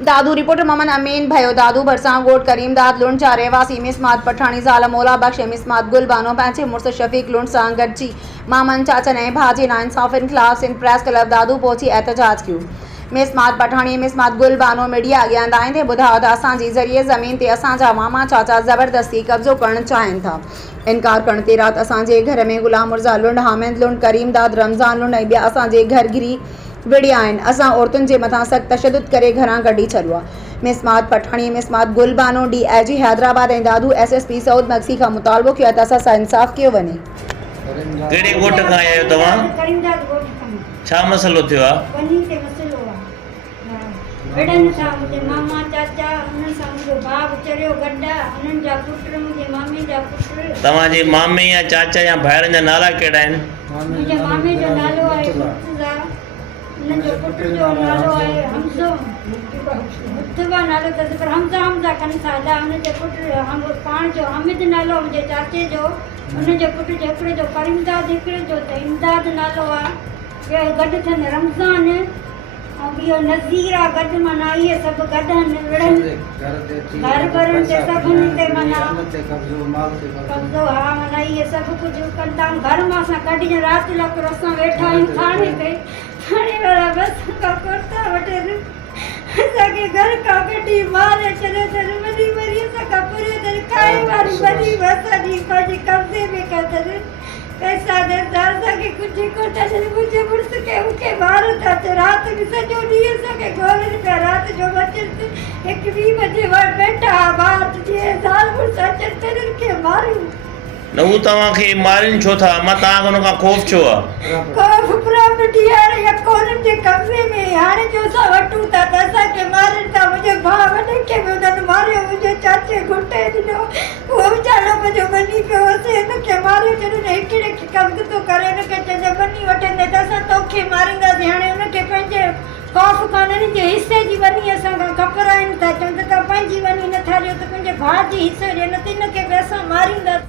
दादू रिपोर्टर मोहम्मद अमीन भयो दादू भरसां गोट करीमदाद लुंड जा रहवासी मिसमात पठानी ज़ाल मौला बख्श मिसमात गुल बानो पैंचे मुर्स शफीक लुंड सां गॾिजी मामन चाचन ऐं भाउ नाइंसाफ़िन ख़िलाफ़ सिंध प्रेस क्लब दादू पहुची एहतजाज कयो। मिसमात पठानी मिसमात गुल बानो मीडिया अॻियां आंदाईंदे ॿुधायो त असांजी ज़रिए ज़मीन ते असांजा मामा चाचा ज़बरदस्ती कब्ज़ो करणु चाहिनि था। इनकार करण ते राति असांजे घर में गुलाम मुर्ज़ा लुंड हामिद लुंड करीमदाद रमज़ान लुंड ऐं ॿिया असांजे घर घिरी विड़िया आहिनि। असां औरतुनि जे मथां सख़्त तशद्दुद करे घरां कढी छॾियो आहे। मिसमात पठानी मिसमात गुल बानो DIG हैदराबाद ऐं दादू SSP सऊद मक्सी खां मुतालबो कयो आहे त असां सां इंसाफ़ कयो वञे। कहिड़े ॻोठ खां आया आहियो तव्हां? करीमदाद ॻोठ खां। छा मसलो थियो आहे? वञी ते मसलो आहे। वॾनि सां मुंहिंजे मामा चाचा उन्हनि सां मुंहिंजो भाउ चरियो गॾा उन्हनि जा पुट मुंहिंजे मामे जा पुट। तव्हांजे मामे या चाचा या भाइरनि जा नाला कहिड़ा आहिनि? मुंहिंजे मामे जो नालो आहे मुर्तज़ा, उन्हनि जो पुट जो नालो आहे हमज़ो, मुर्तज़ा नालो अथसि पर हमज़ा कनि था अदा। उनजे पुट पाण जो हामिद नालो मुंहिंजे चाचे जो, उनजे पुट जो हिकिड़े जो करीमदाद हिकिड़े जो त इमदाद नालो आहे। ॿियो गॾु थियनि रमज़ान ऐं ॿियो नज़ीर आहे गॾु माना इहे सभु गॾु आहिनि विढ़नि घर भरनि ते सभिनी ते माना कब्ज़ो हा माना इहे सभु कुझु कनि था। घर मां असां कढी राति लकुर असां वेठा आहियूं थाणे ते, थाणे वारा बस खां कुर्ता वठनि असांखे घर खां कढी मारे छॾियो अथनि। वरी वरी असांखां पुरियो अथनि काए वारी वॾी असांजी पंहिंजे कब्ज़े में कनि पैसा ॾींदा असांखे कुझु कोन अथनि। मुंहिंजे मुड़ुस खे मूंखे ॿार था अचनि राति बि सॼो ॾींहुं असांखे ॻोल्हनि पिया। राति जो अचनि 1-2 बजे वेठा ॿार जीअं ज़ाल मुड़ुस अचनि त हिननि खे मारियूं। न हू तव्हांखे मारिनि छो था? मां तव्हांखे हुन खां ख़ौफ़ छो आहे? ख़ौफ़ प्रॉपर्टी आहे या कोन्हनि जे कब्ज़े में हाणे जो असां वठूं था त असांखे मारनि था। मुंहिंजे भाउ वॾे खे बि हुननि मारियो, मुंहिंजे चाचे घुटे ॾिनो, उहो वीचारो मुंहिंजो मञी पियो असे हिनखे मारियो छॾियो न हिकिड़े खे कब्ज़ थो करे हिनखे चइजे मञी वठंदे त असां तोखे मारींदासीं। हाणे हुनखे पंहिंजे ख़ौफ़ कान्हे जे हिसे जी वञी असांखां ख़बर आहिनि था चवनि त तव्हां पंहिंजी वञी नथा ॾियो त पंहिंजे भाउ जी हिसो ॾियो न त हिनखे बि असां मारींदासीं।